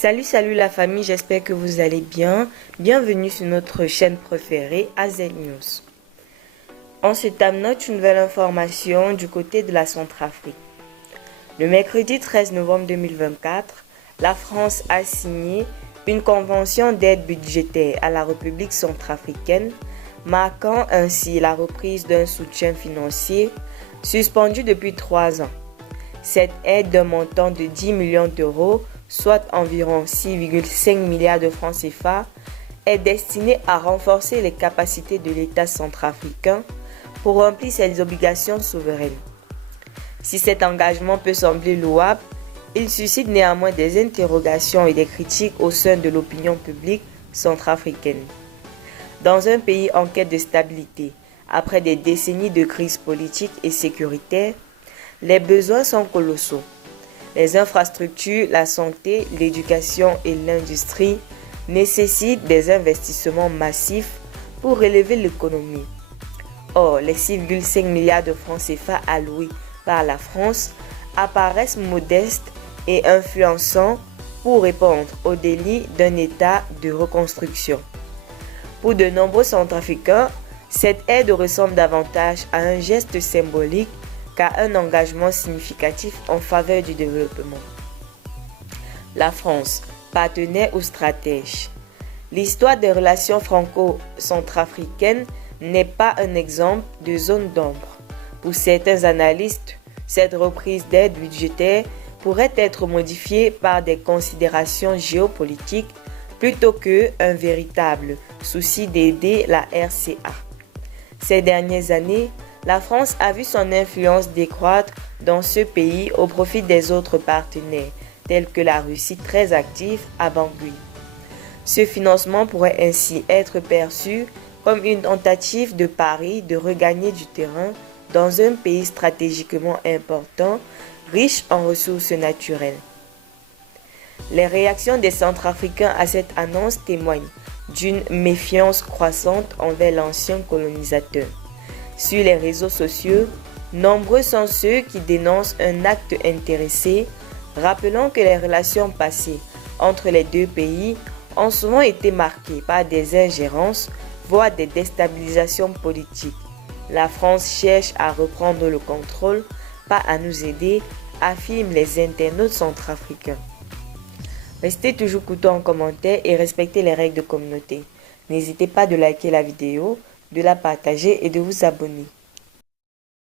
Salut la famille, j'espère que vous allez bien. Bienvenue sur notre chaîne préférée, AZ News. On se note une nouvelle information du côté de la Centrafrique. Le mercredi 13 novembre 2024, la France a signé une convention d'aide budgétaire à la République centrafricaine, marquant ainsi la reprise d'un soutien financier suspendu depuis 3 ans. Cette aide d'un montant de 10 millions d'euros, soit environ 6,5 milliards de francs CFA, est destinée à renforcer les capacités de l'État centrafricain pour remplir ses obligations souveraines. Si cet engagement peut sembler louable, il suscite néanmoins des interrogations et des critiques au sein de l'opinion publique centrafricaine. Dans un pays en quête de stabilité, après des décennies de crise politique et sécuritaire, les besoins sont colossaux. Les infrastructures, la santé, l'éducation et l'industrie nécessitent des investissements massifs pour relever l'économie. Or, les 6,5 milliards de francs CFA alloués par la France apparaissent modestes et influençants pour répondre au défi d'un état de reconstruction. Pour de nombreux Centrafricains, cette aide ressemble davantage à un geste symbolique qu'à un engagement significatif en faveur du développement. La France, partenaire ou stratège. L'histoire des relations franco-centrafricaines n'est pas un exemple de zone d'ombre. Pour certains analystes, cette reprise d'aide budgétaire pourrait être modifiée par des considérations géopolitiques plutôt qu'un véritable souci d'aider la RCA. Ces dernières années, la France a vu son influence décroître dans ce pays au profit des autres partenaires, tels que la Russie très active à Bangui. Ce financement pourrait ainsi être perçu comme une tentative de Paris de regagner du terrain dans un pays stratégiquement important, riche en ressources naturelles. Les réactions des Centrafricains à cette annonce témoignent d'une méfiance croissante envers l'ancien colonisateur. Sur les réseaux sociaux, nombreux sont ceux qui dénoncent un acte intéressé, rappelant que les relations passées entre les deux pays ont souvent été marquées par des ingérences, voire des déstabilisations politiques. La France cherche à reprendre le contrôle, pas à nous aider, affirment les internautes centrafricains. Restez toujours courtois en commentaire et respectez les règles de communauté. N'hésitez pas de liker la vidéo, de la partager et de vous abonner.